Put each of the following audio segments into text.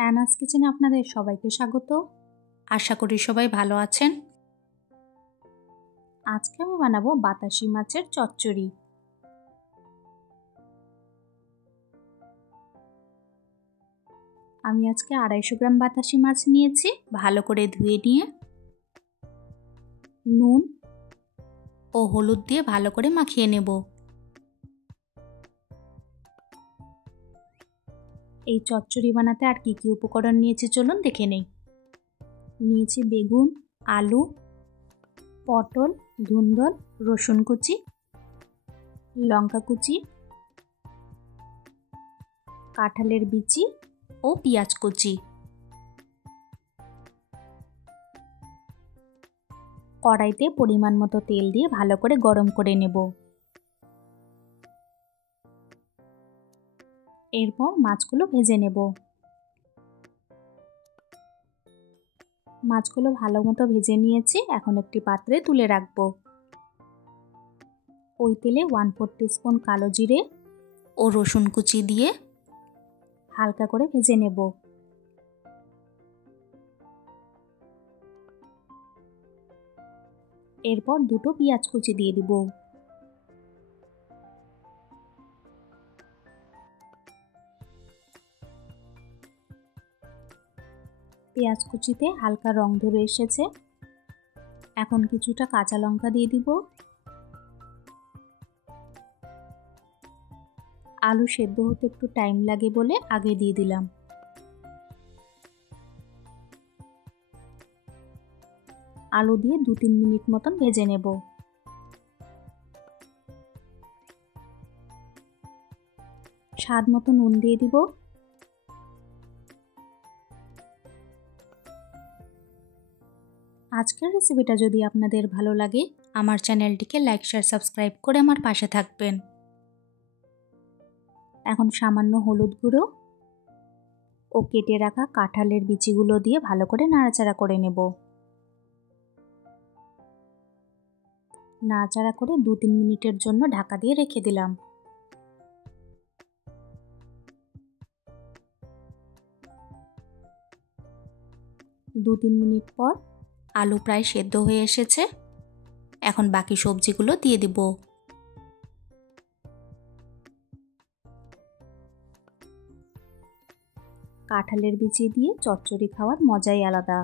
অ্যানাস কিচেনে আপনাদের সবাইকে স্বাগত। আশা করি সবাই ভালো আছেন। আজকে আমি বানাবো বাতাসি মাছের চচ্চড়ি। আমি আজকে 250 গ্রাম বাতাসি মাছ নিয়েছি, ভালো করে ধুয়ে নিয়ে নুন ও হলুদ দিয়ে ভালো করে মাখিয়ে নেব। এই চচ্চড়ি বানাতে আর কি কি উপকরণ নিয়েছি চলুন দেখে নেই। নিয়েছি বেগুন, আলু, পটল, ধুন্দল, রসুন কুচি, লঙ্কা কুচি, কাঁঠালের বিচি ও পেঁয়াজ কুচি। কড়াইতে পরিমাণ মতো তেল দিয়ে ভালো করে গরম করে নেব। এরপর মাছগুলো ভেজে নেব। মাছগুলো ভালো মতো ভেজে নিয়েছি, এখন একটি পাত্রে তুলে রাখব। ওই তেলে 1/4 টিস্পুন কালো জিরে ও রসুন কুচি দিয়ে হালকা করে ভেজে নেব। এরপর 2টো পেঁয়াজ কুচি দিয়ে দিব। পেঁয়াজ কুচিতে হালকা রং ধরে এসেছে, এখন কিছুটা কাঁচা লঙ্কা দিয়ে দিব। আলু সেদ্ধ হতে একটু টাইম লাগে বলে আগে দিয়ে দিলাম। আলু দিয়ে 2-3 মিনিট মতন ভেজে নেব। স্বাদ মতো নুন দিয়ে দিব। আজকের রেসিপিটা যদি আপনাদের ভালো লাগে আমার চ্যানেলটিকে লাইক, শেয়ার, সাবস্ক্রাইব করে আমার পাশে থাকবেন। এখন সামান্য হলুদ গুঁড়ো ও কেটে রাখা কাঁঠালের বিচিগুলো দিয়ে ভালো করে নাড়াচাড়া করে নেব। নাড়াচাড়া করে 2-3 মিনিটের জন্য ঢাকা দিয়ে রেখে দিলাম। দু 3 মিনিট পর আলু প্রায় সেদ্ধ হয়ে এসেছে, এখন বাকি সবজিগুলো দিয়ে দিব। কাঁঠালের বিচি দিয়ে চচ্চড়ি খাওয়ার মজাই আলাদা।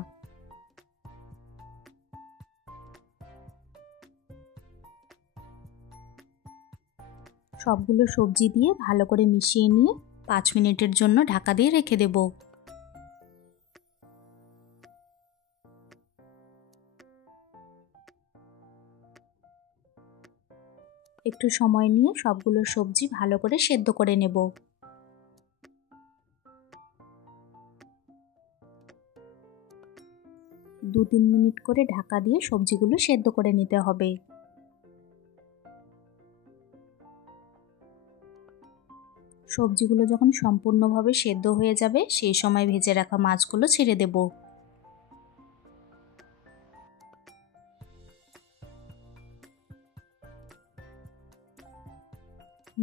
সবগুলো সবজি দিয়ে ভালো করে মিশিয়ে নিয়ে 5 মিনিটের জন্য ঢাকা দিয়ে রেখে দেব। একটু সময় নিয়ে সবগুলো সবজি ভালো করে সেদ্ধ করে নেব। দু 3 মিনিট করে ঢাকা দিয়ে সবজিগুলো সেদ্ধ করে নিতে হবে। সবজিগুলো যখন সম্পূর্ণভাবে সেদ্ধ হয়ে যাবে সেই সময় ভেজে রাখা মাছগুলো ছেড়ে দেব।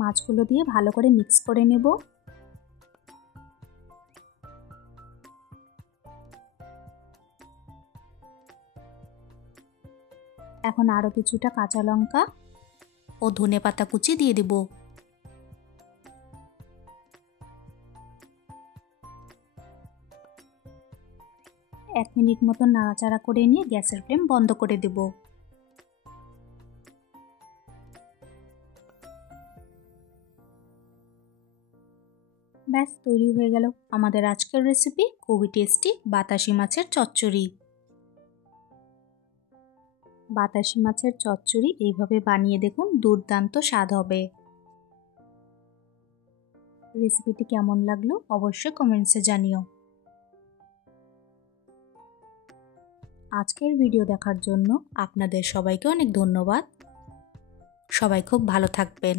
মাছগুলো দিয়ে ভালো করে মিক্স করে নেব। এখন আরও কিছুটা কাঁচা লঙ্কা ও ধনেপাতা কুচি দিয়ে দেব। এক মিনিট মতো নাড়াচাড়া করে নিয়ে গ্যাসের ফ্লেম বন্ধ করে দেব। ব্যাস তৈরি হয়ে গেল আমাদের আজকের রেসিপি, খুবই টেস্টি বাতাসি মাছের চচ্চড়ি। বাতাসি মাছের চচ্চড়ি এইভাবে বানিয়ে দেখুন, দুর্দান্ত স্বাদ হবে। রেসিপিটি কেমন লাগলো অবশ্যই কমেন্টসে জানিও। আজকের ভিডিও দেখার জন্য আপনাদের সবাইকে অনেক ধন্যবাদ। সবাই খুব ভালো থাকবেন।